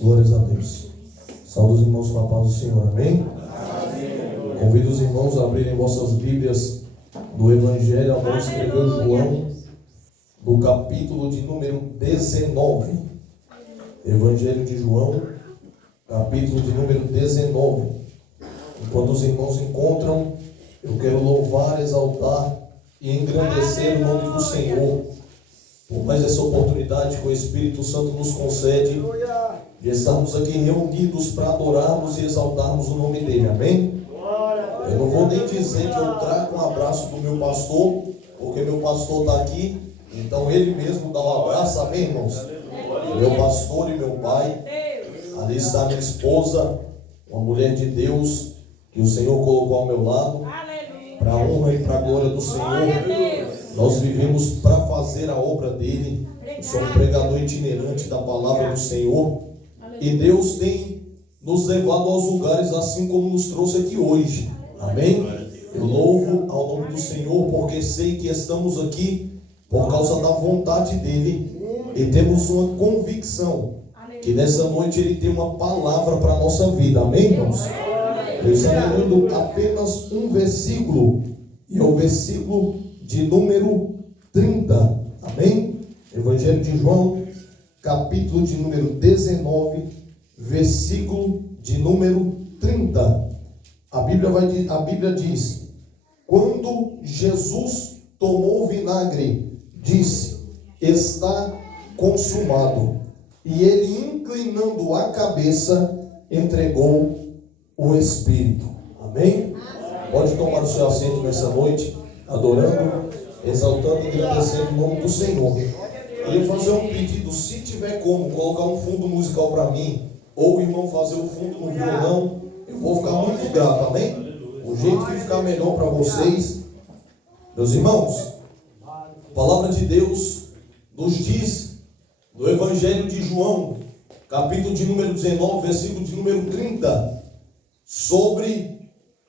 Glórias a Deus. Saúde os irmãos com a paz do Senhor, amém? Amém. Convido os irmãos a abrirem vossas Bíblias no Evangelho ao qual escreveu João, no capítulo de número 19. Evangelho de João, capítulo de número 19. Enquanto os irmãos encontram, eu quero louvar, exaltar e engrandecer o nome do Senhor, por mais essa oportunidade que o Espírito Santo nos concede de estarmos aqui reunidos para adorarmos e exaltarmos o nome dele, amém? Eu não vou nem dizer que eu trago um abraço do meu pastor, porque meu pastor está aqui, então ele mesmo dá um abraço, amém, irmãos? Meu pastor e meu pai, ali está minha esposa, uma mulher de Deus que o Senhor colocou ao meu lado, para a honra e para a glória do Senhor. Nós vivemos para fazer a obra dele. Eu sou um pregador itinerante da palavra do Senhor, e Deus tem nos levado aos lugares assim como nos trouxe aqui hoje, amém? Eu louvo ao nome do Senhor, porque sei que estamos aqui por causa da vontade dele, e temos uma convicção que nessa noite ele tem uma palavra para a nossa vida, amém, irmãos? Eu estarei lendo apenas um versículo, e é o versículo de número 30, amém? Evangelho de João, capítulo de número 19, versículo de número 30. A Bíblia diz: quando Jesus tomou o vinagre, disse: está consumado. E ele, inclinando a cabeça, entregou o Espírito. Amém? Pode tomar o seu assento nessa noite, adorando, exaltando e agradecendo o nome do Senhor. Eu ia fazer um pedido, se tiver como colocar um fundo musical para mim, ou o irmão fazer o fundo no violão, eu vou ficar muito grato, amém? O jeito que ficar melhor para vocês. Meus irmãos, a palavra de Deus nos diz no Evangelho de João, capítulo de número 19, versículo de número 30, sobre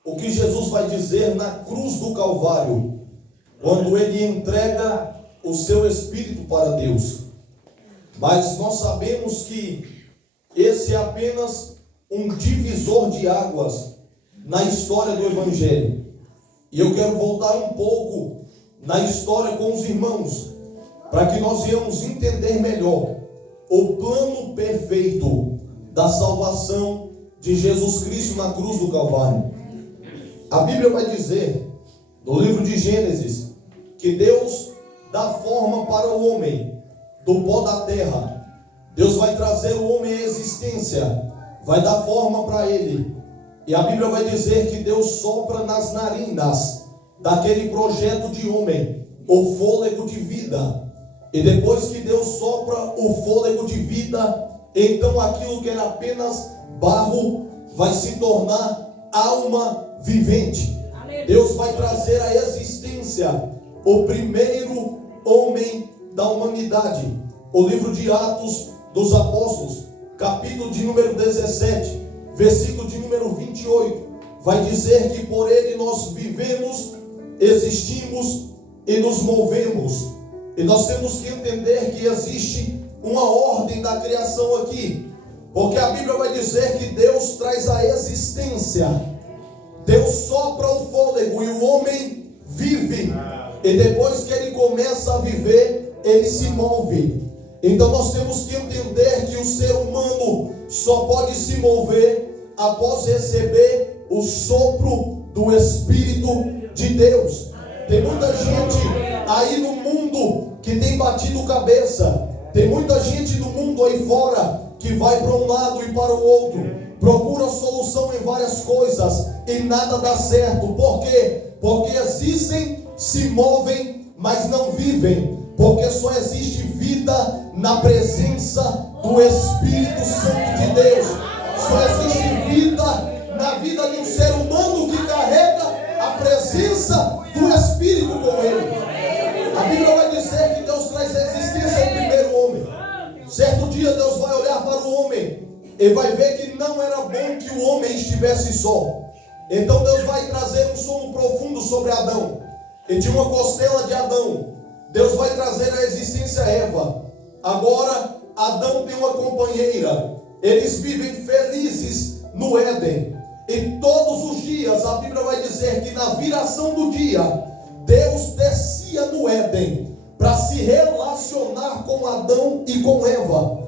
o que Jesus vai dizer na cruz do Calvário, quando ele entrega o seu Espírito para Deus. Mas nós sabemos que esse é apenas um divisor de águas na história do Evangelho. E eu quero voltar um pouco na história com os irmãos, para que nós venhamos entender melhor o plano perfeito da salvação de Jesus Cristo na cruz do Calvário. A Bíblia vai dizer, no livro de Gênesis, que Deus dá forma para o homem do pó da terra. Deus vai trazer o homem à existência, vai dar forma para ele. E a Bíblia vai dizer que Deus sopra nas narinas daquele projeto de homem o fôlego de vida. E depois que Deus sopra o fôlego de vida, então aquilo que era apenas barro vai se tornar alma vivente. Deus vai trazer à existência o primeiro homem da humanidade. O livro de Atos dos Apóstolos, capítulo de número 17, versículo de número 28, vai dizer que por ele nós vivemos, existimos e nos movemos. E nós temos que entender que existe uma ordem da criação aqui, porque a Bíblia vai dizer que Deus traz a existência, Deus sopra o fôlego e o homem vive, e depois que ele começa a viver, ele se move. Então nós temos que entender que o ser humano só pode se mover após receber o sopro do Espírito de Deus. Tem muita gente aí no mundo que tem batido cabeça, tem muita gente no mundo aí fora que vai para um lado e para o outro, procura solução em várias coisas e nada dá certo. Por quê? Porque existem, se movem, mas não vivem, porque só existe vida na presença do Espírito Santo de Deus. Só existe vida na vida de um ser humano que carrega a presença do Espírito com ele. A Bíblia vai dizer que Deus traz a existência ao primeiro homem. Certo dia Deus vai olhar para o homem e vai ver que não era bom que o homem estivesse só. Então Deus vai trazer um sono profundo sobre Adão, e de uma costela de Adão Deus vai trazer à existência Eva. Agora Adão tem uma companheira. Eles vivem felizes no Éden. E todos os dias a Bíblia vai dizer que na viração do dia, Deus descia no Éden para se relacionar com Adão e com Eva.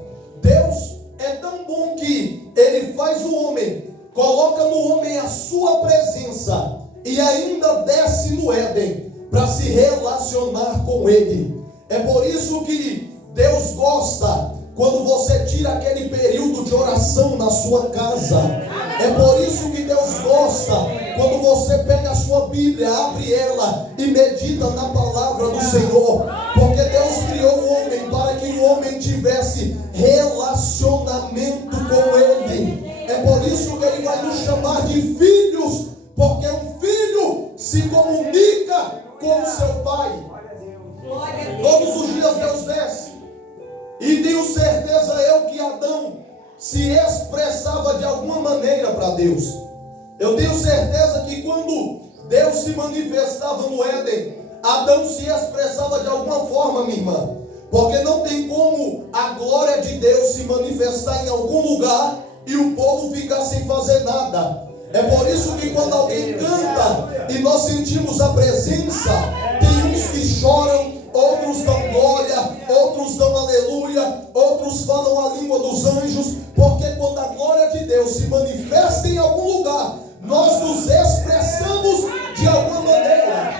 Deus é tão bom que Ele faz o homem, coloca no homem a sua presença e ainda desce no Éden para se relacionar com Ele. É por isso que Deus gosta quando você tira aquele período de oração na sua casa. É por isso que Deus gosta quando você pega a sua Bíblia, abre ela e medita na palavra do Senhor. Porque Deus criou o homem para que o homem tivesse relacionamento com Ele. É por isso que Ele vai nos chamar de filhos, porque um filho se comunica com o seu pai. Todos os dias Deus desce. E tenho certeza eu que Adão se expressava de alguma maneira para Deus. Eu tenho certeza que quando Deus se manifestava no Éden, Adão se expressava de alguma forma, minha irmã. Porque não tem como a glória de Deus se manifestar em algum lugar e o povo ficar sem fazer nada. É por isso que quando alguém canta e nós sentimos a presença, tem uns que choram, outros dão glória, outros dão aleluia, outros falam a língua dos anjos, porque quando a glória de Deus se manifesta em algum lugar, nós nos expressamos de alguma maneira.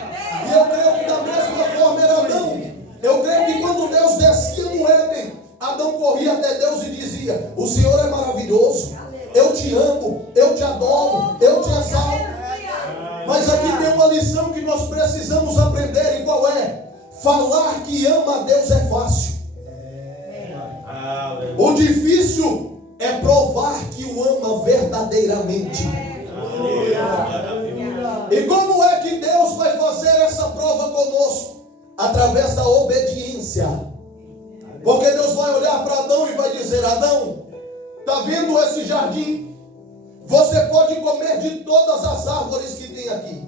E eu creio que da mesma forma era Adão. Eu creio que quando Deus descia no Éden, Adão corria até Deus e dizia: o Senhor é maravilhoso, eu te amo, eu te adoro, eu te exalto. Mas aqui tem uma lição que nós precisamos aprender, e qual é? Falar que ama a Deus é fácil. O difícil é provar que o ama verdadeiramente. E como é que Deus vai fazer essa prova conosco? Através da obediência. Porque Deus vai olhar para Adão e vai dizer: Adão, está vendo esse jardim? Você pode comer de todas as árvores que tem aqui,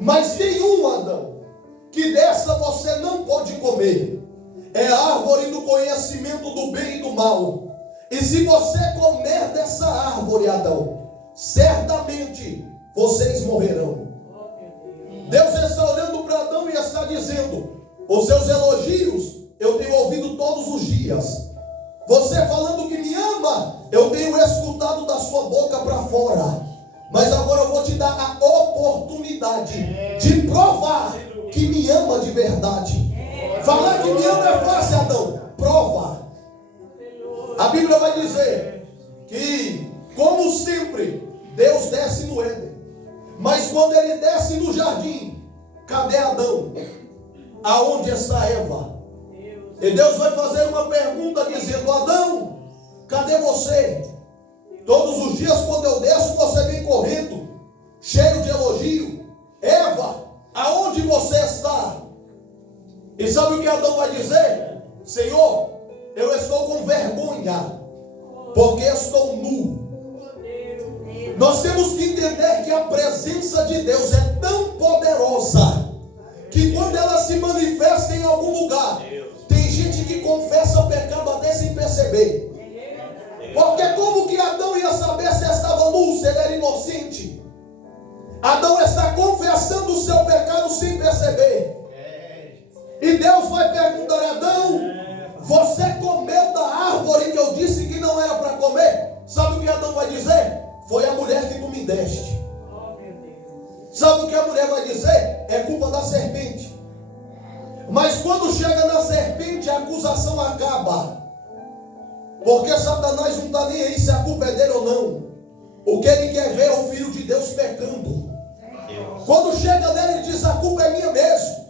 mas tem uma, Adão, que dessa você não pode comer. É a árvore do conhecimento do bem e do mal. E se você comer dessa árvore, Adão, certamente vocês morrerão. Deus está olhando para Adão e está dizendo: os seus elogios eu tenho ouvido todos os dias. Você falando que me ama, eu tenho escutado da sua boca para fora. Mas agora eu vou te dar a oportunidade de provar que me ama de verdade. Falar que me ama é fácil, Adão. Prova. A Bíblia vai dizer que, como sempre, Deus desce no Éden. Mas quando Ele desce no jardim, cadê Adão? Aonde está Eva? E Deus vai fazer uma pergunta dizendo: Adão, cadê você? Todos os dias quando eu desço, você vem correndo, cheio de elogio. Eva, aonde você está? E sabe o que Adão vai dizer? Senhor, eu estou com vergonha, porque estou nu. Nós temos que entender que a presença de Deus é tão poderosa, que quando ela se manifesta em algum lugar, tem gente que confessa pecado até sem perceber. Porque como que Adão ia saber se estava nu, se ele era inocente? Adão está confessando o seu pecado sem perceber. E Deus vai perguntar: Adão, você comeu da árvore que eu disse que não era para comer? Sabe o que Adão vai dizer? Foi a mulher que tu me deste. Sabe o que a mulher vai dizer? É culpa da serpente. Mas quando chega na serpente, a acusação acaba. Porque Satanás não está nem aí se a culpa é dele ou não. O que ele quer ver é o Filho de Deus pecando. Quando chega nele, ele diz: a culpa é minha mesmo.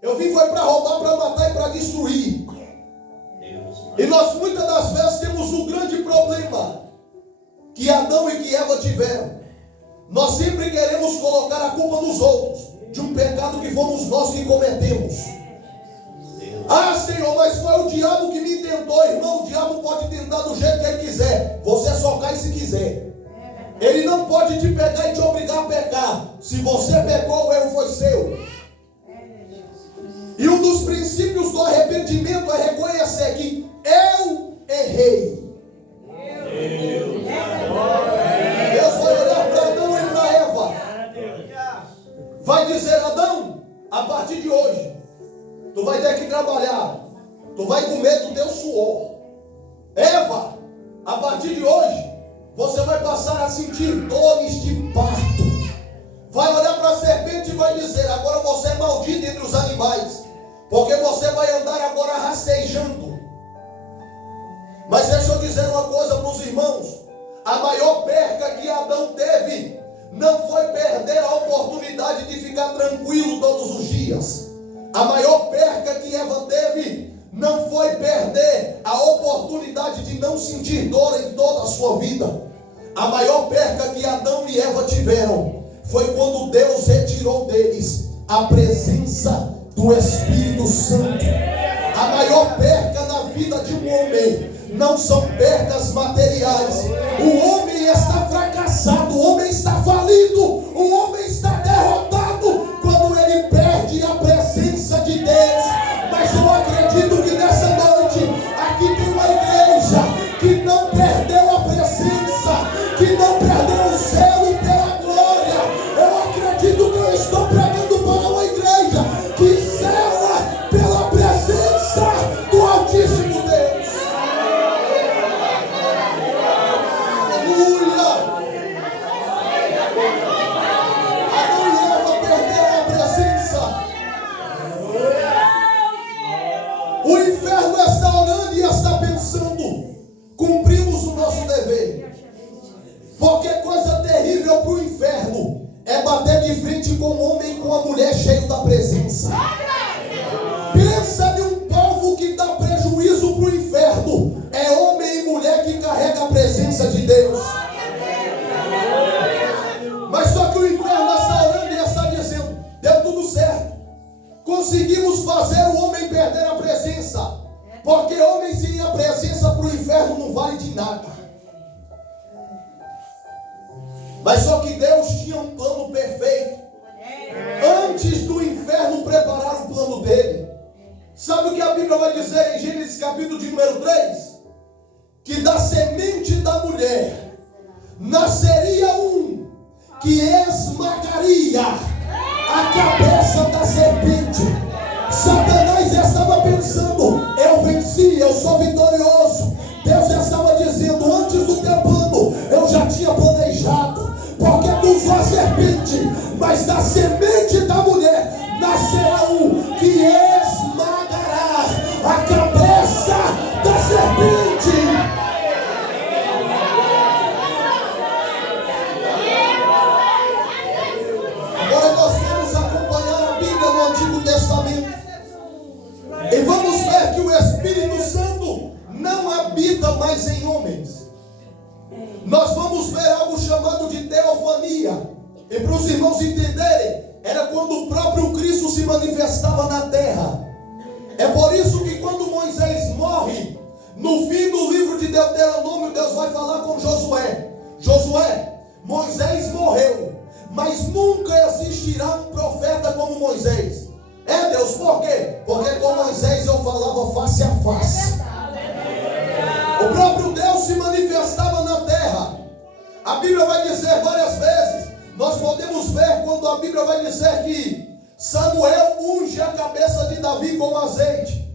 Eu vim foi para roubar, para matar e para destruir. E nós muitas das vezes temos um grande problema que Adão e que Eva tiveram. Nós sempre queremos colocar a culpa nos outros, de um pecado que fomos nós que cometemos. Ah, Senhor, mas foi o diabo que me tentou. Irmão, o diabo pode tentar do jeito que ele quiser. Você só cai se quiser. Ele não pode te pegar e te obrigar a pecar. Se você pecou, o erro foi seu. E um dos princípios do arrependimento é reconhecer que eu errei. Deus vai olhar para Adão e para Eva. Vai dizer: Adão, a partir de hoje, tu vai ter que trabalhar. Tu vai comer do teu suor. Eva, a partir de hoje, você vai passar a sentir dores de parto. Vai olhar para a serpente e vai dizer: agora você é maldito entre os animais, porque você vai andar agora rastejando. Mas deixa eu dizer uma coisa para os irmãos: a maior perca que Adão teve não foi perder a oportunidade de ficar tranquilo todos os dias. A maior perca que Eva teve não foi perder a oportunidade de não sentir dor em toda a sua vida. A maior perca que Adão e Eva tiveram foi quando Deus retirou deles a presença do Espírito Santo. A maior perca na vida de um homem não são percas materiais. O homem está fracassado, o homem está falido, o homem está derrotado quando ele perde a presença de Deus. Mas eu acredito que nessa noite aqui tem uma igreja que não perdeu a presença, que não perdeu o zelo pela glória. Eu acredito que eu estou pregando para uma igreja que zela pela presença do Altíssimo Deus. Aleluia! Adão e Eva perderam a presença. O inferno está orando e está pensando: cumprimos o nosso dever. Porque coisa terrível para o inferno é bater de frente com um homem e com uma mulher cheio da presença. Pensa de um povo que dá prejuízo para o inferno. É homem e mulher que carrega a presença de Deus. Mas só que o inferno está orando e está dizendo: deu tudo certo. Conseguimos fazer o homem perder a presença. Porque homem sem a presença para o inferno não vale de nada. Mas só que Deus tinha um plano perfeito antes do inferno preparar o plano dele. Sabe o que a Bíblia vai dizer em Gênesis capítulo de número 3? Que da semente da mulher nasceria um que esmagaria a cabeça da serpente. Satanás estava pensando: eu venci, eu sou vitorioso. Deus estava dizendo: antes do teu plano, eu já tinha planejado. Porque tu usou a serpente, mas da semente da mulher nascerá um que esmagará a cabeça da serpente. Agora nós vamos acompanhar a Bíblia no Antigo Testamento e vamos ver que o Espírito Santo não habita mais em homens. Nós vamos ver algo chamado de teofania. E para os irmãos entenderem, era quando o próprio Cristo se manifestava na terra. É por isso que quando Moisés morre, no fim do livro de Deuteronômio, Deus vai falar com Josué: Josué, Moisés morreu, mas nunca existirá um profeta como Moisés. É, Deus, por quê? Porque com Moisés eu falava face a face. O próprio Deus se manifestava na terra. A Bíblia vai dizer várias vezes, nós podemos ver quando a Bíblia vai dizer que Samuel unge a cabeça de Davi com azeite.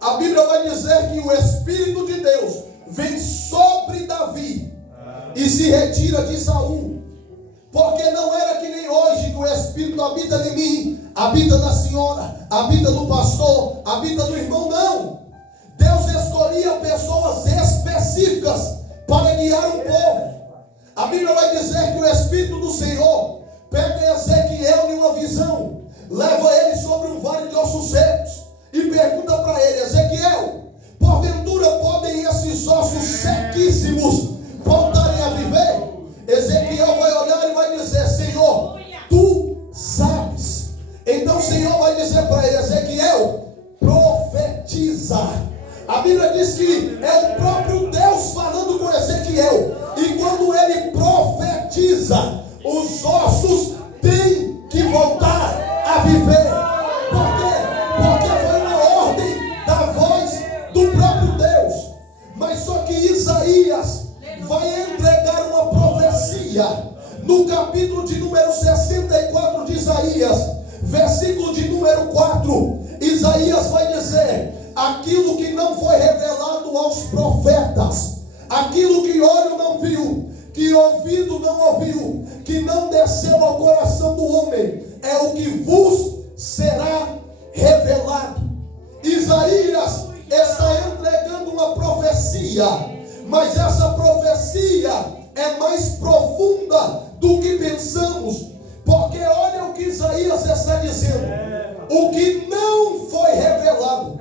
A Bíblia vai dizer que o Espírito de Deus vem sobre Davi e se retira de Saul. Porque não era que nem hoje, que o Espírito habita em mim, habita na senhora, habita no pastor, habita no irmão, não. Deus escolhia pessoas específicas para guiar um povo. A Bíblia vai dizer que o Espírito do Senhor pega Ezequiel em uma visão, leva ele sobre um vale de ossos secos e pergunta para ele: Ezequiel, porventura podem esses ossos sequíssimos voltarem a viver? Ezequiel vai olhar e vai dizer: Senhor, tu sabes. Então o Senhor vai dizer para ele: Ezequiel, profetiza. A Bíblia diz que é o próprio Deus falando com Ezequiel. E quando ele profetiza, os ossos têm que voltar a viver. Por quê? Porque foi uma ordem da voz do próprio Deus. Mas Isaías vai entregar uma profecia no capítulo de número 64 de Isaías, versículo de número 4. Isaías vai dizer: aquilo que não foi revelado aos profetas, aquilo que olho não viu, que ouvido não ouviu, que não desceu ao coração do homem, é o que vos será revelado. Isaías está entregando uma profecia, mas essa profecia é mais profunda do que pensamos, porque olha o que Isaías está dizendo: o que não foi revelado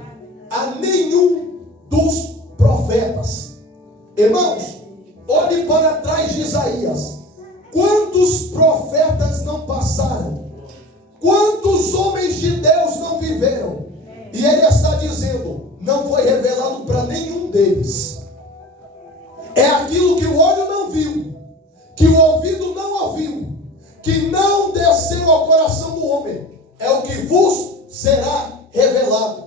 a nenhum dos profetas. Irmãos, olhe para trás de Isaías. Quantos profetas não passaram? Quantos homens de Deus não viveram? E ele está dizendo: não foi revelado para nenhum deles. É aquilo que o olho não viu, que o ouvido não ouviu, que não desceu ao coração do homem, é o que vos será revelado.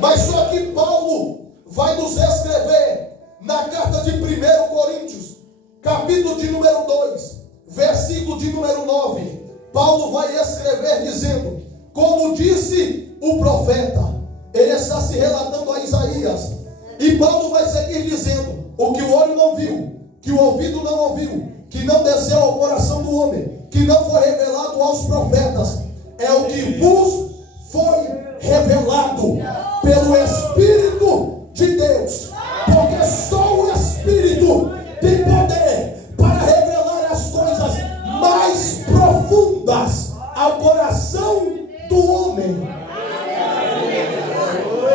Mas só que Paulo vai nos escrever na carta de 1 Coríntios, capítulo de número 2, versículo de número 9. Paulo vai escrever dizendo: como disse o profeta. Ele está se relatando a Isaías, e Paulo vai seguir dizendo: o que o olho não viu, que o ouvido não ouviu, que não desceu ao coração do homem, que não foi revelado aos profetas, é o que vos foi revelado pelo Espírito de Deus. Porque só o Espírito tem poder para revelar as coisas mais profundas ao coração do homem.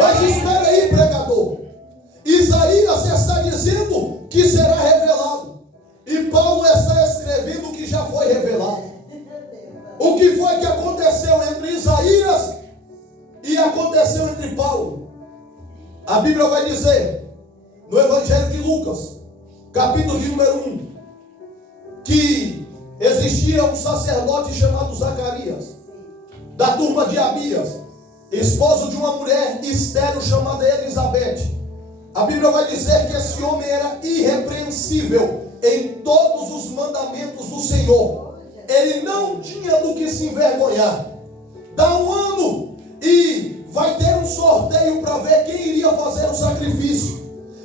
Mas espera aí, pregador. Isaías está dizendo que será revelado, e Paulo está escrevendo que já foi revelado. O que foi que aconteceu entre Isaías e aconteceu entre Paulo? A Bíblia vai dizer no Evangelho de Lucas, capítulo de número 1, que existia um sacerdote chamado Zacarias, da turma de Abias, esposo de uma mulher estéril chamada Elizabeth. A Bíblia vai dizer que esse homem era irrepreensível em todos os mandamentos do Senhor. Ele não tinha do que se envergonhar. Dá um ano e vai ter um sorteio para ver quem iria fazer o sacrifício.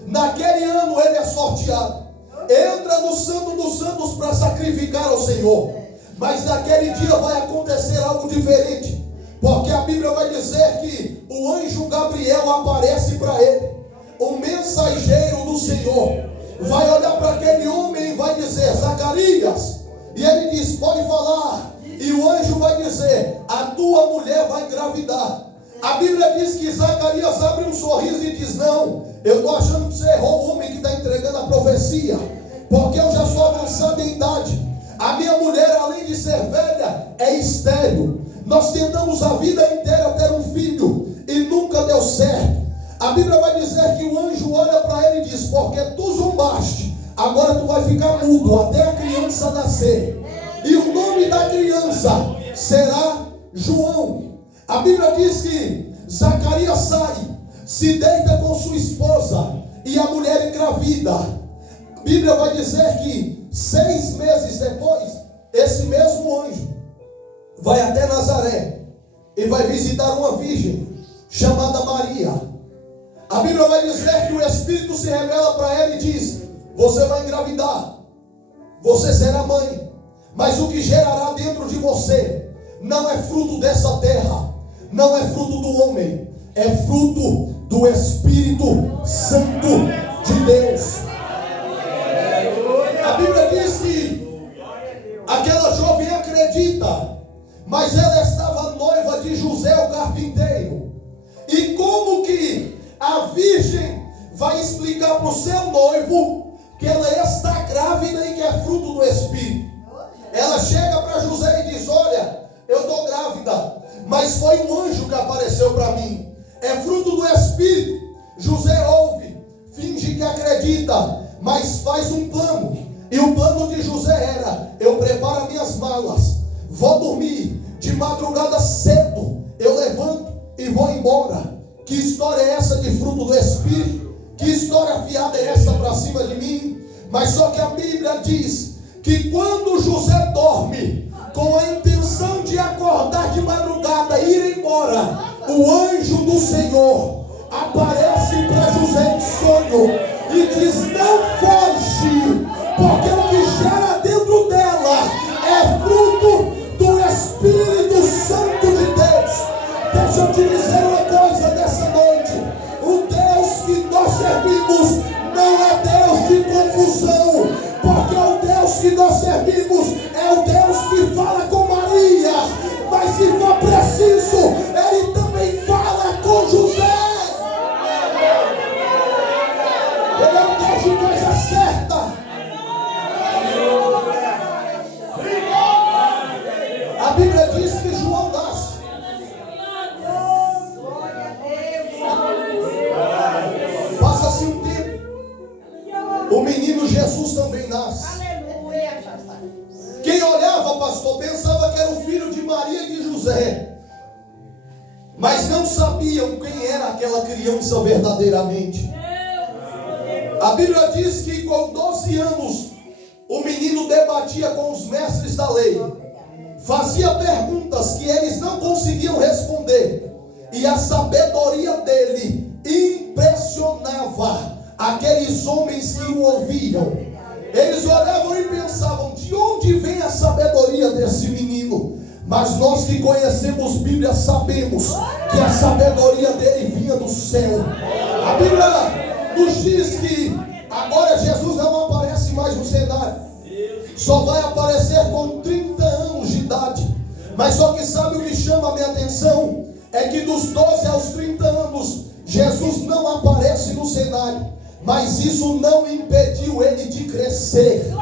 Naquele ano ele é sorteado. Entra no Santo dos Santos para sacrificar ao Senhor. Mas naquele dia vai acontecer algo diferente. Porque a Bíblia vai dizer que o anjo Gabriel aparece para ele, o mensageiro do Senhor. Vai olhar para aquele homem e vai dizer: Zacarias. E ele diz: pode falar. E o anjo vai dizer: a tua mulher vai engravidar. A Bíblia diz que Zacarias abre um sorriso e diz: não, eu estou achando que você errou, o homem que está entregando a profecia, porque eu já sou avançado em idade. A minha mulher, além de ser velha, é estéril. Nós tentamos a vida inteira ter um filho e nunca deu certo. A Bíblia vai dizer que o anjo olha para ele e diz: porque tu zombaste, agora tu vai ficar mudo até a criança nascer. E o nome da criança será João. A Bíblia diz que Zacarias sai, se deita com sua esposa e a mulher engravida. A Bíblia vai dizer que 6 meses depois, esse mesmo anjo vai até Nazaré e vai visitar uma virgem chamada Maria. A Bíblia vai dizer que o Espírito se revela para ela e diz: você vai engravidar, você será mãe, mas o que gerará dentro de você não é fruto dessa terra, não é fruto do homem, é fruto do Espírito Santo de Deus. A Bíblia diz que aquela jovem acredita, mas ela estava noiva de José o carpinteiro. E como que a virgem vai explicar para o seu noivo que ela está grávida e que é fruto do Espírito? Ela chega para José e diz: olha, eu estou grávida, mas foi um anjo que apareceu para mim, é fruto do Espírito. José ouve, finge que acredita, mas faz um plano. E o plano de José era: eu preparo minhas malas, vou dormir, de madrugada cedo eu levanto e vou embora. Que história é essa de fruto do Espírito? Que história fiada é essa para cima de mim? Mas só que a Bíblia diz que quando José dorme, com a intenção de acordar de madrugada e ir embora, o anjo do Senhor aparece para José em sonho e diz: não foge, porque o que gera dentro dela é fruto do Espírito Santo de Deus. Deixa eu te dizer uma coisa nessa noite: o Deus que nós servimos não é Deus de confusão, porque o Deus que nós servimos é o Deus que fala com Maria, mas se for preciso, Ele também fala com José. Ele é um Deus de coisa certa. A Bíblia diz que João nasce. Passa-se um tempo, o menino Jesus também nasce. Quem olhava, pastor, pensava que era o filho de Maria e de José, mas não sabiam quem era aquela criança verdadeiramente. A Bíblia diz que com 12 anos o menino debatia com os mestres da lei, fazia perguntas que eles não conseguiam responder, e a sabedoria dele impressionava aqueles homens que o ouviam. Eles olhavam e pensavam: de onde vem a sabedoria desse menino? Mas nós que conhecemos Bíblia sabemos que a sabedoria dele vinha do céu. A Bíblia nos diz que agora Jesus não aparece mais no cenário, só vai aparecer com 30 anos de idade. Mas só que sabe o que chama a minha atenção? É que dos 12 aos 30 anos Jesus não aparece no cenário, mas isso não impediu ele de crescer.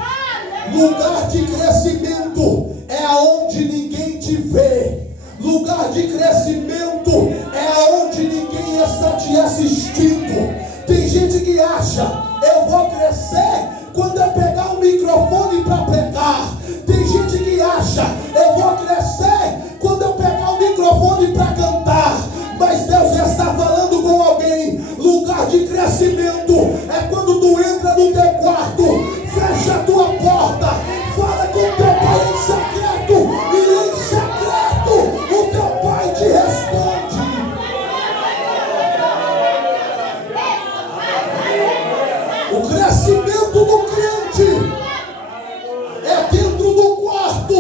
Lugar de crescimento é aonde ninguém te vê. Lugar de crescimento é aonde ninguém está te assistindo. Tem gente que acha: eu vou crescer quando eu pegar o microfone para pregar. Tem gente que acha: eu vou crescer quando eu pegar o microfone para cantar. Mas Deus já está falando com alguém. Lugar de crescimento é quando tu entra no teu quarto, fecha a tua porta, fala com teu pai em secreto, e em secreto o teu pai te responde. O crescimento do crente é dentro do quarto,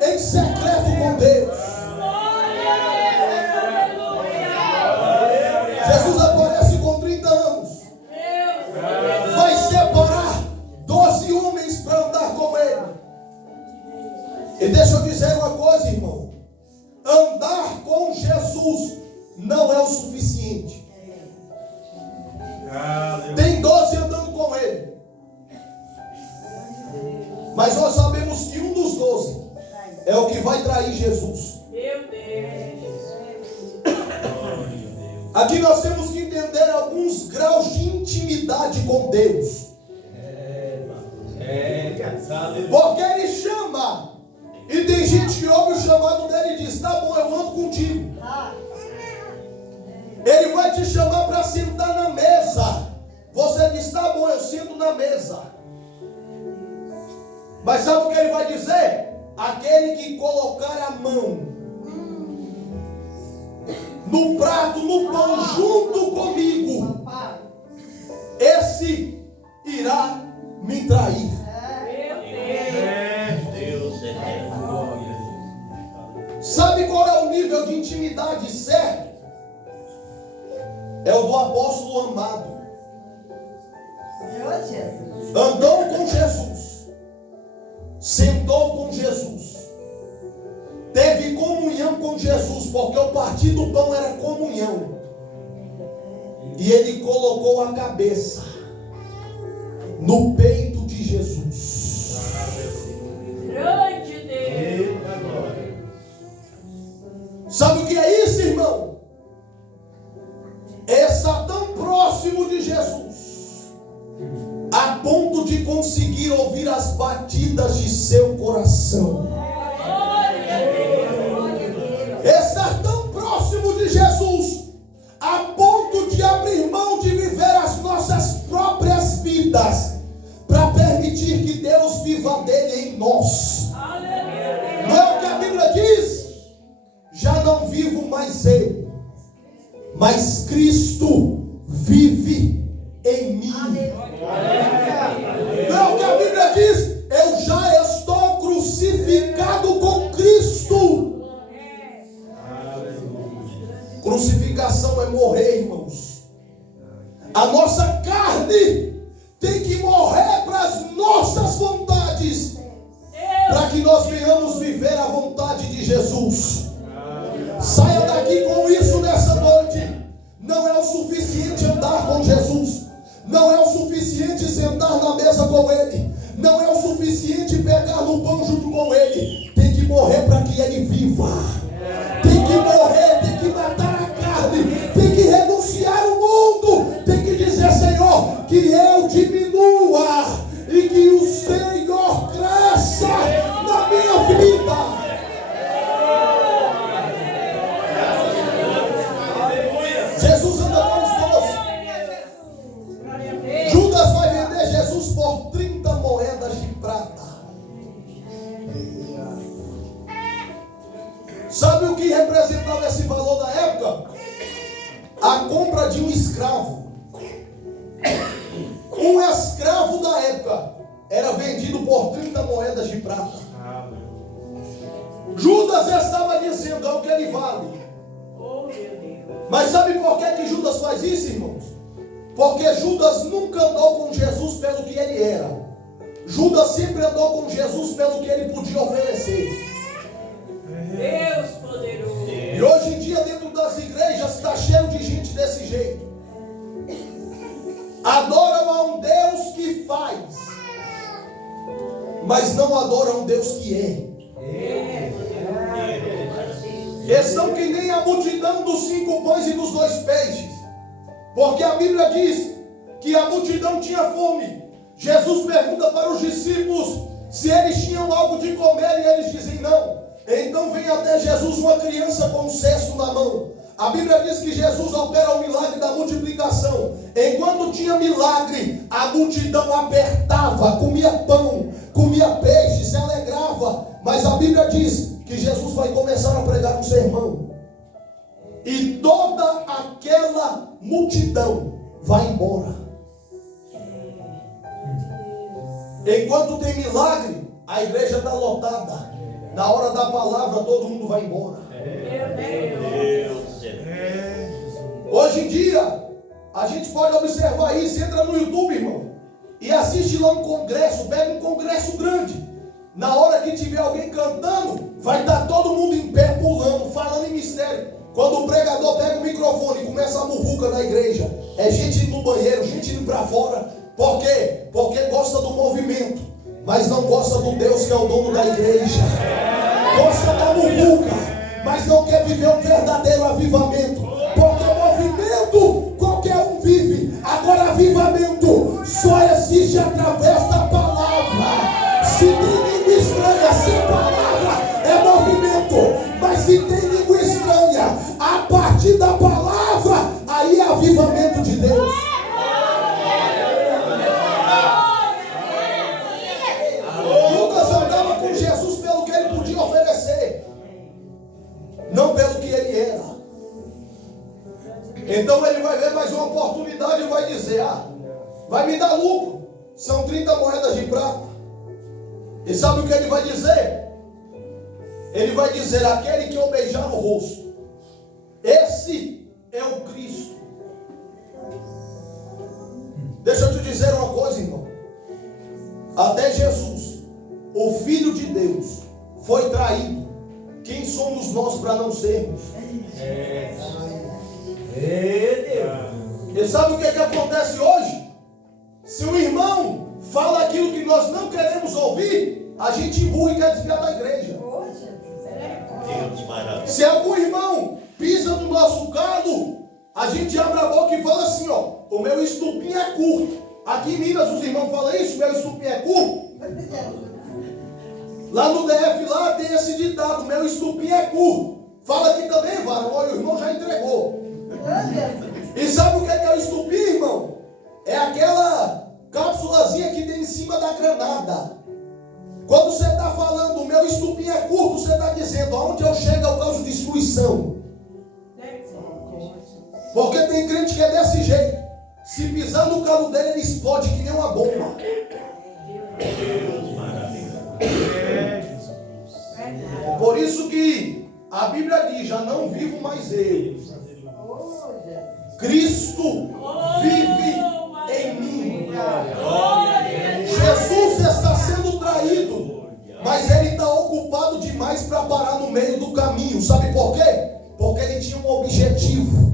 em secreto com Deus. Jesus aparece com 30 anos. Vai separar 12 homens para andar com ele. E deixa eu dizer uma coisa, irmão: andar com Jesus não é o suficiente. Tem 12 andando com ele, mas nós sabemos que um dos 12 é o que vai trair Jesus. Meu Deus. Aqui nós temos que entender alguns graus de intimidade com Deus. Porque ele chama, e tem gente que ouve o chamado dele e diz: tá bom, eu ando contigo. Ele vai te chamar para sentar na mesa. Você diz: tá bom, eu sento na mesa. Mas sabe o que ele vai dizer? Aquele que colocar a mão no prato, no pão, junto comigo, esse irá me trair. Sabe qual é o nível de intimidade certo? É o do apóstolo amado. Andou com Jesus, sentou com Jesus, teve comunhão com Jesus, porque o partir do pão era comunhão. E ele colocou a cabeça no peito de Jesus. Grande Deus. Sabe o que é isso, irmão? É estar tão próximo de Jesus, a ponto de conseguir ouvir as batidas de seu coração. Estar tão próximo de Jesus, a ponto de abrir mão de viver as nossas permitir que Deus viva dele em nós. Aleluia. Não é o que a Bíblia diz? Já não vivo mais eu, mas Cristo vive em mim. Não é o que a Bíblia diz? Eu já estou crucificado com Cristo. Crucificação é morrer, irmãos. A nossa carne tem que morrer para as nossas vontades, para que nós venhamos viver a vontade de Jesus. Saia daqui com isso nessa noite. Não é o suficiente andar com Jesus. Não é o suficiente sentar na mesa com Ele. Não é o suficiente pegar no pão junto com Ele. Tem que morrer para que Ele viva. Tem que morrer, tem que matar a carne. Tem que renunciar o mundo. Tem que dizer, Senhor, que eu diminua e que o Senhor cresça na minha vida. Jesus anda com os 12. Judas vai vender Jesus por 30 moedas de prata. Sabe o que representava esse valor na época? A compra de um escravo. Um escravo da época era vendido por 30 moedas de prata. Judas estava dizendo ao que ele vale. Mas sabe por que Judas faz isso, irmãos? Porque Judas nunca andou com Jesus pelo que ele era. Judas sempre andou com Jesus pelo que ele podia oferecer. Deus poderoso. E hoje em dia dentro das igrejas está cheio de gente desse jeito. Adoram a um Deus que faz, mas não adoram a um Deus que é. Estão que nem a multidão dos 5 pães e dos 2 peixes. Porque a Bíblia diz que a multidão tinha fome. Jesus pergunta para os discípulos se eles tinham algo de comer e eles dizem não. Então vem até Jesus uma criança com um cesto na mão. A Bíblia diz que Jesus opera o milagre da multiplicação. Enquanto tinha milagre, a multidão apertava, comia pão, comia peixe, se alegrava. Mas a Bíblia diz que Jesus vai começar a pregar um sermão. E toda aquela multidão vai embora. Enquanto tem milagre, a igreja está lotada. Na hora da palavra, todo mundo vai embora. Hoje em dia, a gente pode observar isso. Entra no YouTube, irmão, e assiste lá um congresso. Pega um congresso grande. Na hora que tiver alguém cantando, vai estar todo mundo em pé, pulando, falando em mistério. Quando o pregador pega o microfone e começa a muvuca na igreja, é gente indo no banheiro, gente indo para fora. Por quê? Porque gosta do movimento, mas não gosta do Deus que é o dono da igreja. Gosta da muvuca, mas não quer viver um verdadeiro avivamento. Porque movimento qualquer um vive. Agora avivamento só existe através da palavra. Se tem língua estranha, sem palavra é movimento. Mas se tem língua estranha, a partir da palavra, aí é avivamento de Deus. Judas andava com Jesus pelo que ele podia oferecer, não pelo que ele era. Então ele vai ver mais uma oportunidade e vai dizer: vai me dar lucro. São 30 moedas de prata. E sabe o que ele vai dizer? Ele vai dizer: aquele que eu beijar no rosto, esse é o Cristo. Deixa eu te dizer uma coisa, irmão. Até Jesus, o Filho de Deus, foi traído. Quem somos nós para não sermos? E sabe o que acontece hoje? Se o irmão fala aquilo que nós não queremos ouvir, a gente empurra e quer desviar da igreja. Se algum irmão pisa no nosso calo, a gente abre a boca e fala assim: o meu estupim é curto. Aqui em Minas os irmãos falam isso: meu estupim é curto. Lá no DF lá tem esse ditado: meu estupim é curto. Fala aqui também, varão. Olha, o irmão já entregou. E sabe o que é o estupim, irmão? É aquela cápsulazinha que tem em cima da granada. Quando você está falando, o meu estupim é curto, você está dizendo, aonde eu chego eu causo destruição. Porque tem crente que é desse jeito. Se pisar no calo dele, ele explode que nem uma bomba. Por isso que a Bíblia diz, já não vivo mais eu. Cristo vive em mim. Jesus está sendo traído, mas ele está ocupado demais para parar no meio do caminho. Sabe por quê? Porque ele tinha um objetivo.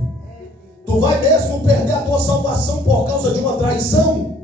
Tu vai mesmo perder a tua salvação por causa de uma traição?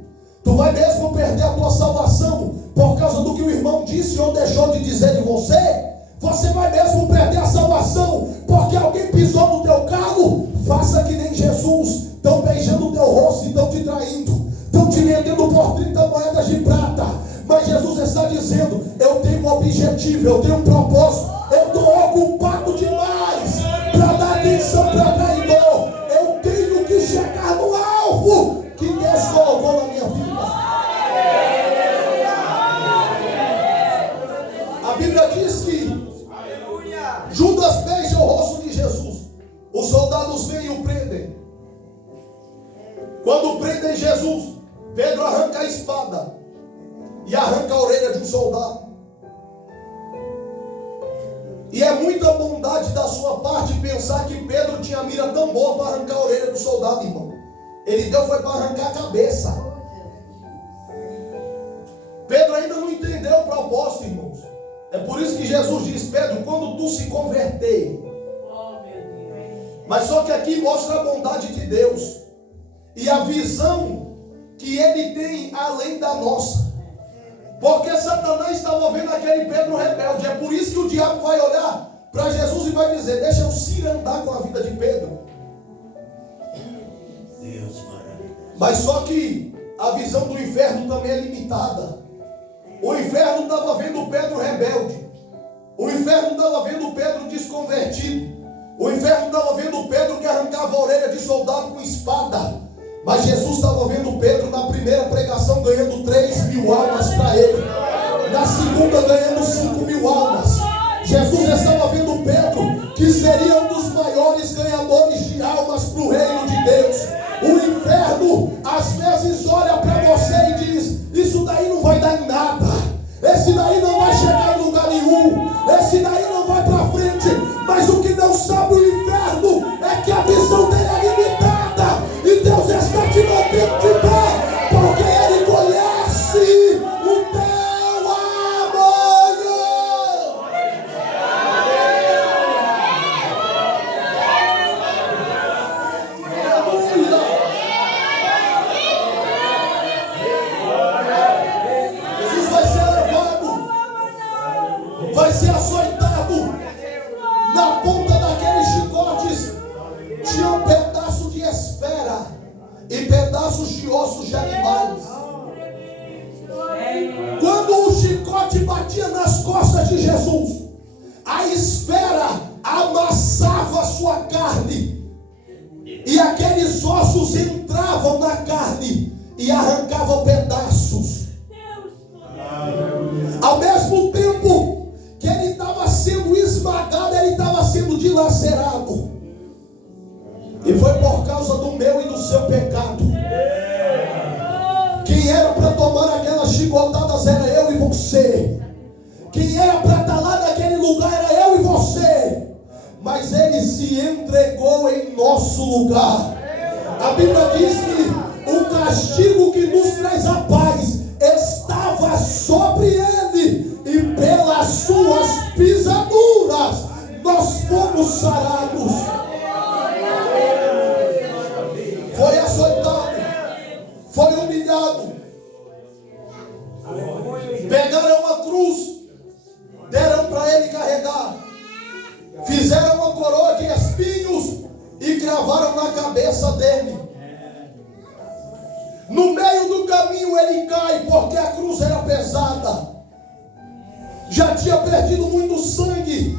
Tu vai mesmo perder a tua salvação por causa do que o irmão disse ou deixou de dizer de você? Você vai mesmo perder a salvação porque alguém pisou no teu calo? Faça que nem Jesus. Estão beijando o teu rosto e estão te traindo. Estão te vendendo por 30 moedas de prata. Mas Jesus está dizendo, eu tenho um objetivo, eu tenho um propósito. Eu estou ocupado demais para dar atenção para traidor. Eu tenho que chegar no alvo que Deus colocou na minha vida. A Bíblia diz que Judas beija o rosto de Jesus. Os soldados vêm e o prendem. Quando prendem Jesus, Pedro arranca a espada e arranca a orelha de um soldado. E é muita bondade da sua parte pensar que Pedro tinha a mira tão boa para arrancar a orelha do soldado, irmão. Ele deu foi para arrancar a cabeça. Pedro ainda não entendeu o propósito, irmãos. É por isso que Jesus diz, Pedro, quando tu se converter. Mas só que aqui mostra a bondade de Deus e a visão que ele tem além da nossa. Porque Satanás estava vendo aquele Pedro rebelde. É por isso que o diabo vai olhar para Jesus e vai dizer, deixa eu cirandar com a vida de Pedro. Mas só que a visão do inferno também é limitada. O inferno estava vendo Pedro rebelde. O inferno estava vendo Pedro desconvertido. O inferno estava vendo Pedro que arrancava a orelha de soldado com espada. Mas Jesus estava vendo Pedro na primeira pregação ganhando 3.000 almas para ele. Na segunda ganhando 5.000 almas. Jesus estava vendo Pedro que seria um dos maiores ganhadores de almas para o reino de Deus. O inferno às vezes olha para você e diz, isso daí não vai dar em nada. Esse daí não vai chegar em lugar nenhum. Esse daí não vai para frente. Mas o que não sabe o inferno é que a visão dele é limitada. E Deus está te mantendo de pé, porque Ele conhece o teu amanhã. Aleluia. Jesus vai ser levado, vai ser açoitado. Na ponta daqueles chicotes tinha um pedaço de esfera e pedaços de ossos de animais. Quando o chicote batia nas costas de Jesus, a esfera amassava a sua carne e aqueles ossos entravam na carne e arrancavam pedaços. Ao mesmo tempo que ele estava sendo esmagado, ele estava sendo dilacerado. E foi por causa do meu e do seu pecado. Quem era para tomar aquelas chicotadas era eu e você. Quem era para estar lá naquele lugar era eu e você. Mas ele se entregou em nosso lugar. A Bíblia diz que o castigo que nos traz a paz estava sobre ele, e pelas suas pisaduras nós fomos sarados. Foi açoitado, foi humilhado. Pegaram a cruz, deram para ele carregar, fizeram uma coroa de espinhos e cravaram na cabeça dele. No meio do caminho ele cai, porque a cruz era pesada, já tinha perdido muito sangue.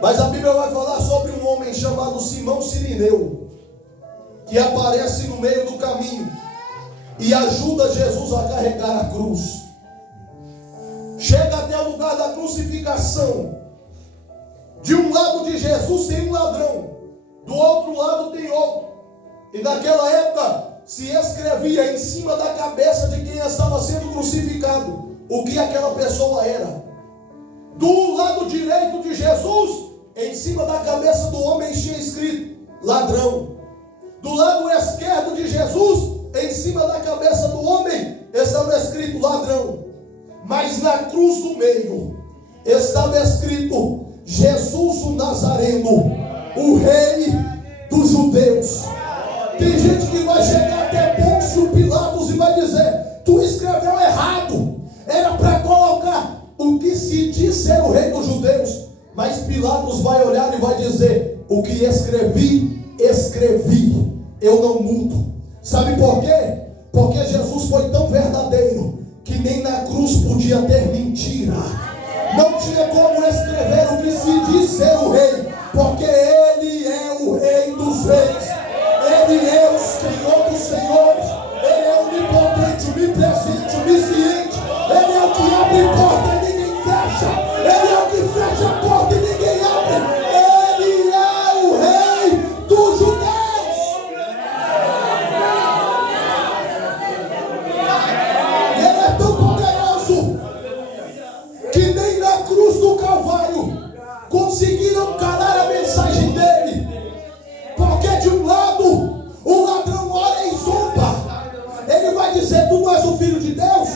Mas a Bíblia vai falar sobre um homem chamado Simão Sirineu, que aparece no meio do caminho. e ajuda Jesus a carregar a cruz. Chega até o lugar da crucificação. De um lado de Jesus tem um ladrão, do outro lado tem outro. E naquela época se escrevia em cima da cabeça de quem estava sendo crucificado o que aquela pessoa era. Do lado direito de Jesus, em cima da cabeça do homem tinha escrito ladrão. Do lado esquerdo de Jesus, em cima da cabeça do homem, estava escrito ladrão. Mas na cruz do meio estava escrito Jesus o Nazareno, o rei dos judeus. Tem gente que vai chegar até Pôncio Pilatos e vai dizer: tu escreveu errado, era para colocar o que se diz ser o rei dos judeus. Mas Pilatos vai olhar e vai dizer: o que escrevi, escrevi, eu não mudo. Sabe por quê? Porque Jesus foi tão verdadeiro que nem na cruz podia ter mentira. Não tinha como escrever o que se diz ser o rei, porque Ele é o rei dos reis, Ele é o Senhor dos senhores, Ele é onipotente, onipresente, onisciente. Ele é o que abre porta e ninguém fecha, Ele é o que fecha a porta e ninguém abre. Ele é o rei dos judeus. E Ele é tão poderoso que nem na cruz do Calvário conseguiram calar a mensagem dele. Porque de um lado o ladrão olha e zomba. Ele vai dizer: tu não és o Filho de Deus,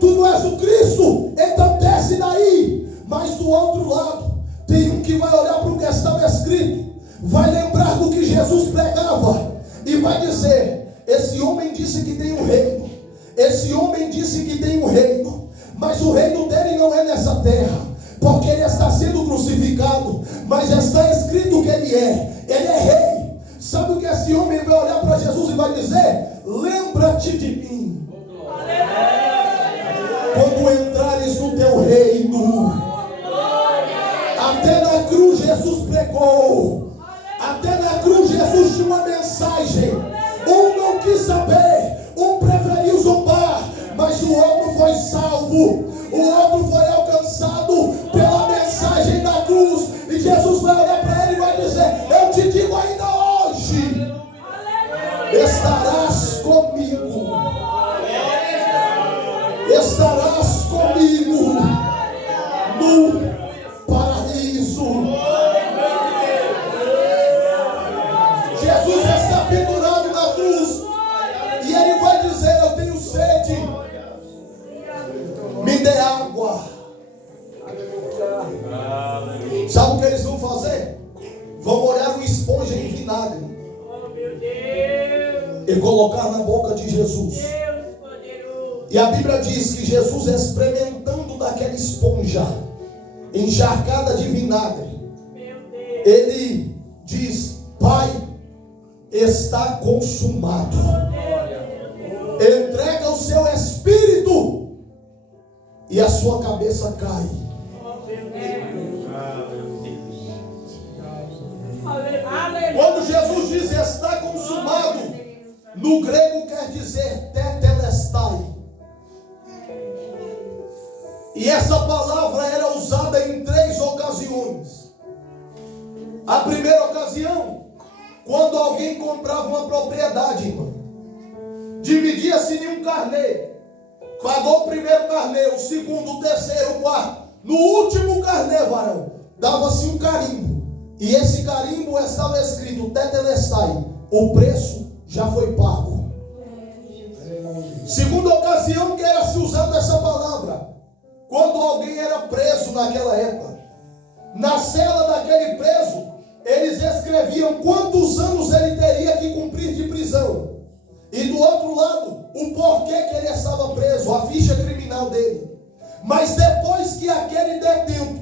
tu não és o Cristo, então desce daí. Mas do outro lado tem um que vai olhar para o que estava escrito, vai lembrar do que Jesus pregava e vai dizer: esse homem disse que tem um reino, esse homem disse que tem um reino, mas o reino dele não é nessa terra, porque ele está sendo crucificado, mas está escrito que ele é rei. Sabe o que esse homem vai olhar para Jesus e vai dizer? Lembra-te de mim quando entrares no teu reino. Até na cruz Jesus pregou, até na cruz Jesus tinha uma mensagem. Um não quis saber, um preferiu zombar, mas o outro foi salvo, o outro foi alcançado pela mensagem da cruz. E Jesus vai olhar para ele e vai dizer: eu te digo ainda hoje, estarás comigo, estarás comigo no paraíso. Jesus está pendurado na cruz e ele vai dizer: eu tenho sede, me dê água. Sabe o que eles vão fazer? Vão molhar uma esponja em vinagre e colocar na boca de Jesus. E a Bíblia diz que Jesus, experimentando daquela esponja encharcada de vinagre, ele diz: Pai, está consumado. Entrega o seu espírito e a sua cabeça cai. Quando Jesus diz está consumado, no grego quer dizer tetelestai. E essa palavra era usada em 3 ocasiões. A primeira ocasião, quando alguém comprava uma propriedade, irmão, dividia-se em um carnê. Pagou o primeiro carnê, o segundo, o terceiro, o quarto. No último carnê, varão, dava-se um carimbo. E esse carimbo estava escrito tetelestai, o preço já foi pago. Segunda ocasião que era se usada essa palavra, quando alguém era preso naquela época, na cela daquele preso, eles escreviam quantos anos ele teria que cumprir de prisão. E do outro lado, o porquê que ele estava preso, a ficha criminal dele. Mas depois que aquele detento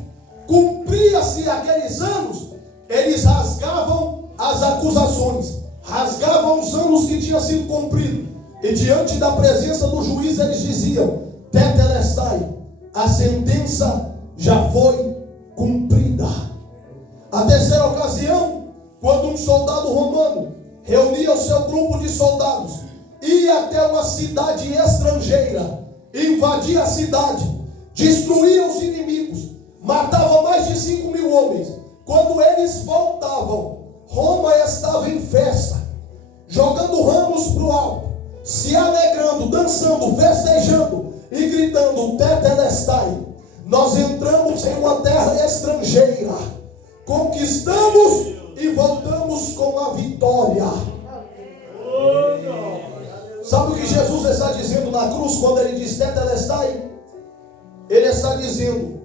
cumpria-se aqueles anos, eles rasgavam as acusações, rasgavam os anos que tinham sido cumpridos. E diante da presença do juiz eles diziam: tetelestai, a sentença já foi cumprida. A terceira ocasião, quando um soldado romano reunia o seu grupo de soldados ia até uma cidade estrangeira, invadia a cidade, destruía os inimigos, matava mais de 5.000 homens. Quando eles voltavam, Roma estava em festa, jogando ramos para o alto, se alegrando, dançando, festejando e gritando: Tetelestai, nós entramos em uma terra estrangeira, conquistamos e voltamos com a vitória. Sabe o que Jesus está dizendo na cruz quando ele diz Tetelestai? Ele está dizendo: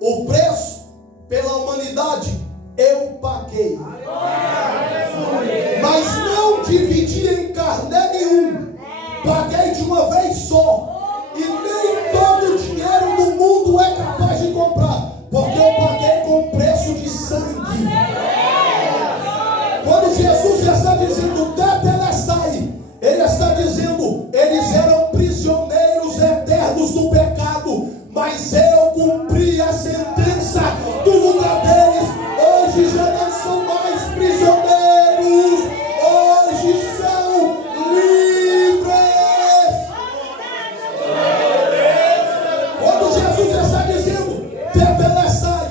o preço pela humanidade eu paguei, mas não dividi em carné nenhum, paguei de uma vez só, e nem todo o dinheiro do mundo é capaz de comprar, porque eu paguei com preço de sangue. Quando Jesus está dizendo Tetelestai, ele está dizendo: eles eram prisioneiros eternos do pecado, mas eu cumpri a sentença do lugar deles. Hoje já não são mais prisioneiros, hoje são livres. Quando Jesus está dizendo Tetelestai,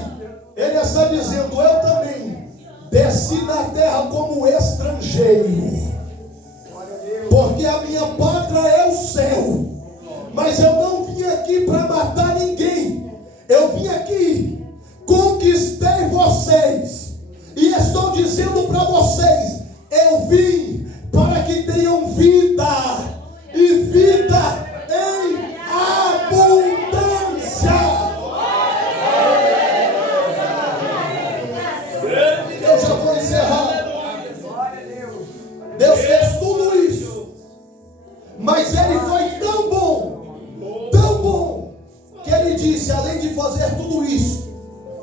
ele está dizendo: eu também desci na terra como estrangeiro, porque a minha pátria é o céu. Mas eu não vim aqui para matar ninguém. Eu vim aqui, conquistei vocês, e estou dizendo para vocês: eu vim para que tenham vida, e vida em abundância. Eu já vou encerrar. Deus fez tudo isso, mas Ele foi tão bom, que Ele disse: além de fazer tudo isso,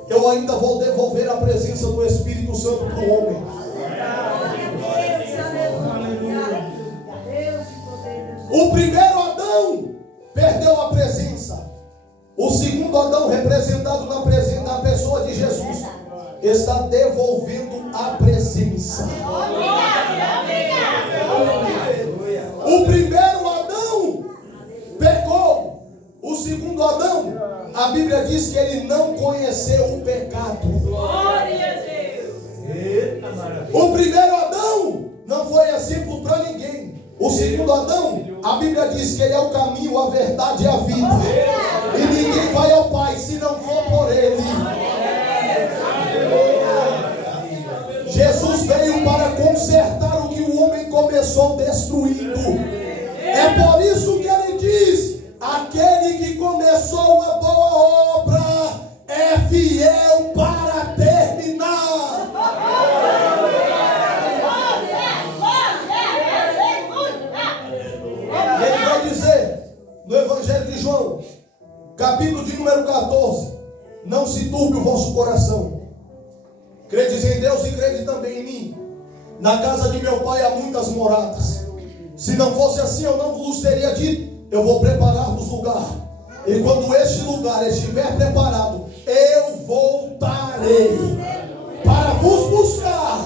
eu ainda vou devolver a presença do Espírito Santo para o homem. O primeiro Adão perdeu a presença. O segundo Adão, representado na pessoa de Jesus, está devolvendo a presença. O primeiro Adão pecou. O segundo Adão, a Bíblia diz que ele não conheceu o pecado. Glória a Deus. O primeiro Adão não foi exemplo para ninguém. O segundo Adão, a Bíblia diz que ele é o caminho, a verdade e a vida. E ninguém vai ao Pai se não for por ele. Jesus veio para consertar o que o homem começou destruindo. É por isso que ele diz: aquele que começou a boa obra é fiel para terminar. E ele vai dizer no Evangelho de João, capítulo de número 14: não se turbe o vosso coração. Credes em Deus e crede também em mim. Na casa de meu Pai há muitas moradas. Se não fosse assim, eu não vos teria dito: eu vou preparar-vos lugar. E quando este lugar estiver preparado, eu voltarei para vos buscar,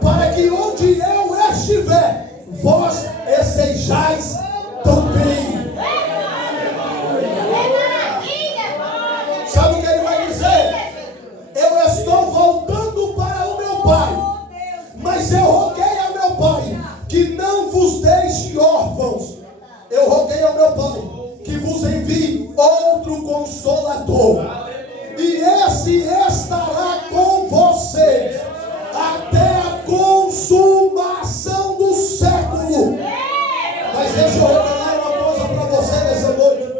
para que onde eu estiver, vós estejais também. Sabe o que ele vai dizer? Eu estou voltando para o meu Pai, mas eu roguei a meu Pai que não vos deixe órfãos. Eu roguei ao meu Pai que vos envie outro Consolador, e esse estará com vocês até a consumação do século. Mas deixa eu revelar uma coisa para você nessa noite.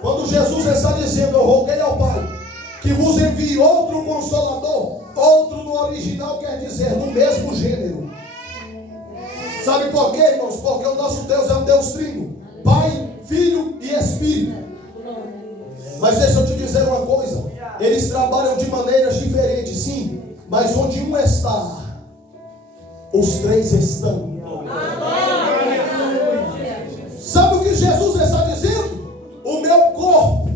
Quando Jesus está dizendo: eu roguei ao Pai que vos envie outro Consolador, outro no original quer dizer do mesmo gênero. Sabe por quê, irmãos? Porque o nosso Deus é um Deus trino: Pai, Filho e Espírito. Mas deixa eu te dizer uma coisa: eles trabalham de maneiras diferentes, sim, mas onde um está, os três estão. Sabe o que Jesus está dizendo? O meu corpo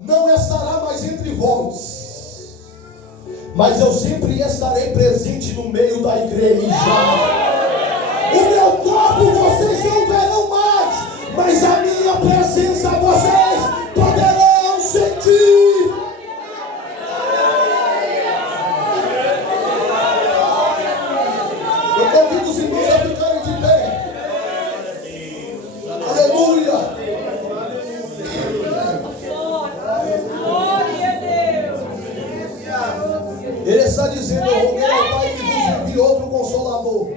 não estará mais entre vós, mas eu sempre estarei presente no meio da igreja. O meu corpo vocês não verão Aleluia. Glória a Deus. Ele está dizendo: eu roguei ao Pai que vos envie outro consolador.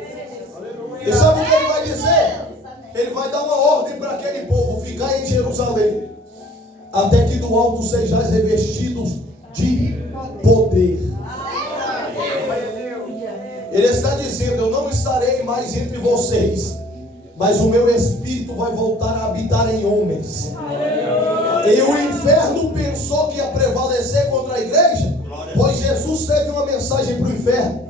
E sabe o que ele vai dizer? Ele vai dar uma ordem para aquele povo: ficar em Jerusalém, até que do alto sejais revestidos de poder. Ele está dizendo: eu não estarei mais entre vocês, mas o meu Espírito vai voltar a habitar em homens. E o inferno pensou que ia prevalecer contra a igreja, pois Jesus teve uma mensagem para o inferno.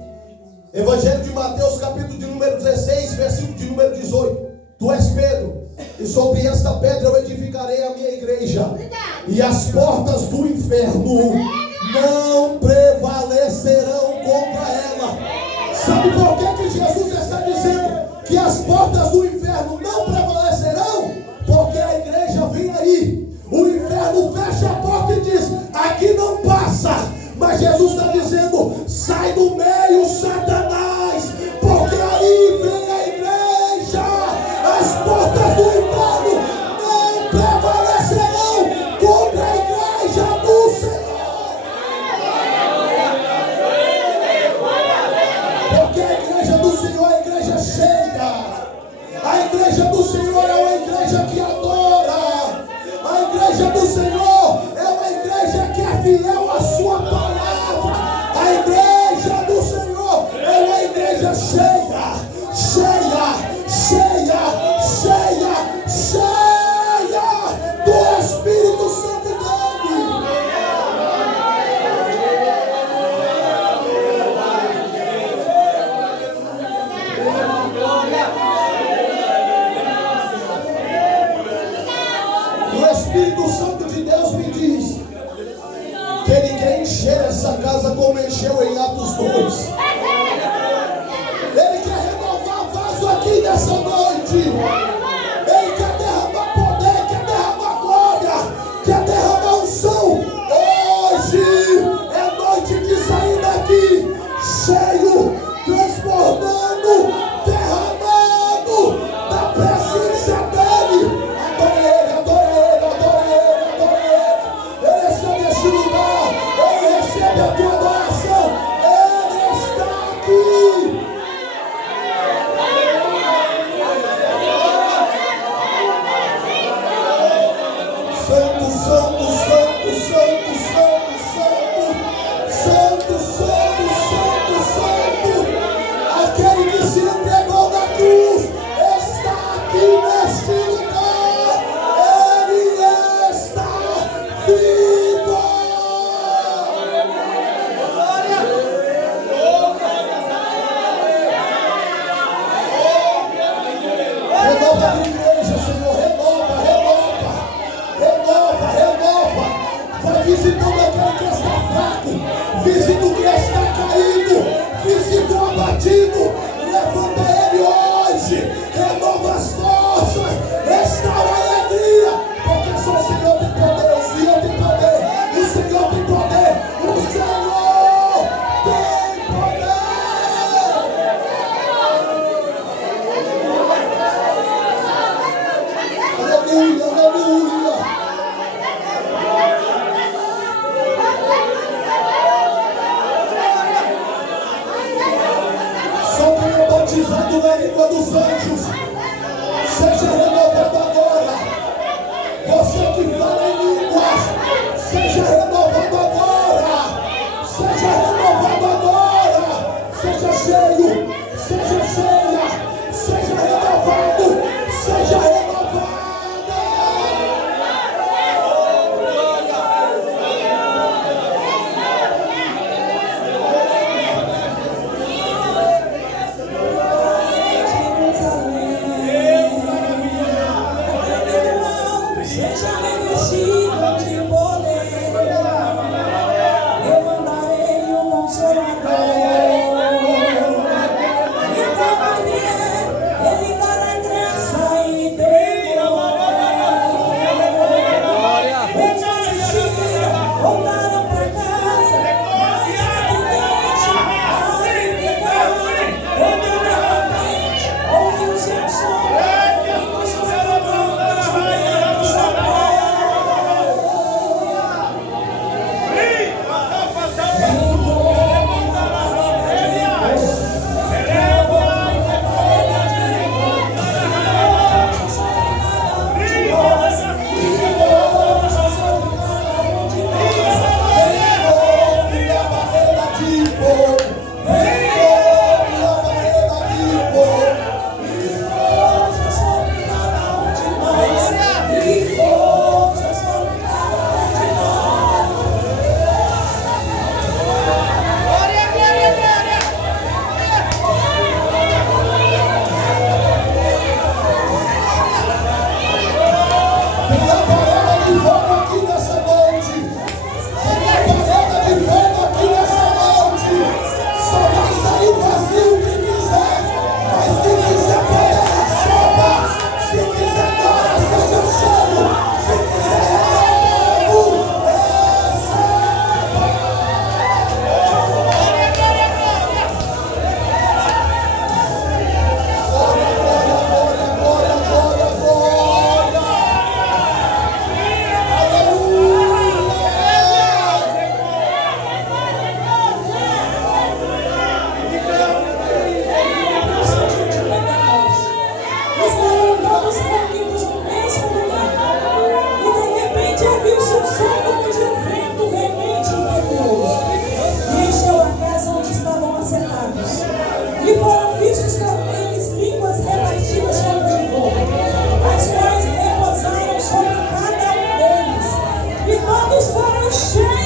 Evangelho de Mateus, capítulo de número 16, versículo de número 18. Tu és Pedro, e sobre esta pedra eu edificarei a minha igreja, e as portas do inferno não prevalecerão contra ela. Sabe por que Jesus está dizendo que as portas do inferno não prevalecerão? Porque a igreja vem aí, o inferno fecha a porta e diz: aqui não passa. Mas Jesus está dizendo: sai do meio, Satanás, porque aí vem a igreja. As portas do inferno não prevalecerão contra a igreja do Senhor. Porque a igreja do Senhor é a igreja cheia. A igreja do Senhor é uma igreja que adora. A igreja do Senhor é uma igreja que é fiel à sua palavra. A igreja do Senhor é uma igreja cheia, cheia, cheia, cheia, cheia do Espírito Santo dele. O Espírito Santo de Deus me diz que Ele quer encher essa casa como encheu em Atos 2. Ele quer renovar vaso aqui nessa noite. Ele quer derramar poder, quer derramar glória, quer derramar unção. Hoje é noite de sair daqui cheio, transbordando, derramando da presença dele. Adore ele, adore ele, adore ele, adore ele. Ele está nesse lugar. Ele recebe a tua adoração. Ele está aqui. Santo, santo, santo, santo, santo, santo, santo, santo, santo, santo. Aquele que se entregou na cruz está aqui neste lugar. Ele está vivo. Renova a tua igreja, Senhor. Renova, renova, renova, renova. Vai visitando aquele que está fraco, visita o que está caído, visita o abatido. Levanta ele hoje, renova as forças, restaura a alegria, porque só o Senhor tem poder, o Senhor tem poder, o Senhor tem poder, o Senhor tem poder. Aleluia, aleluia. Só quem é batizado Tem labareda de fogo aqui nessa noite. Tem labareda de fogo aqui nessa noite. Só vai sair vazio quem quiser. Mas quem quiser poder receba. Quem quiser glória seja cheio. Quem quiser renovo, receba. Glória, glória, glória, glória, glória, glória. Nós estamos todos reunidos no mesmo lugar. E de repente ouviu-se um som como de um vento veemente e impetuoso. E encheu a casa onde estavam assentados. E foram vistos por eles línguas repartidas como de fogo, as quais repousaram sobre cada um deles. E todos foram cheios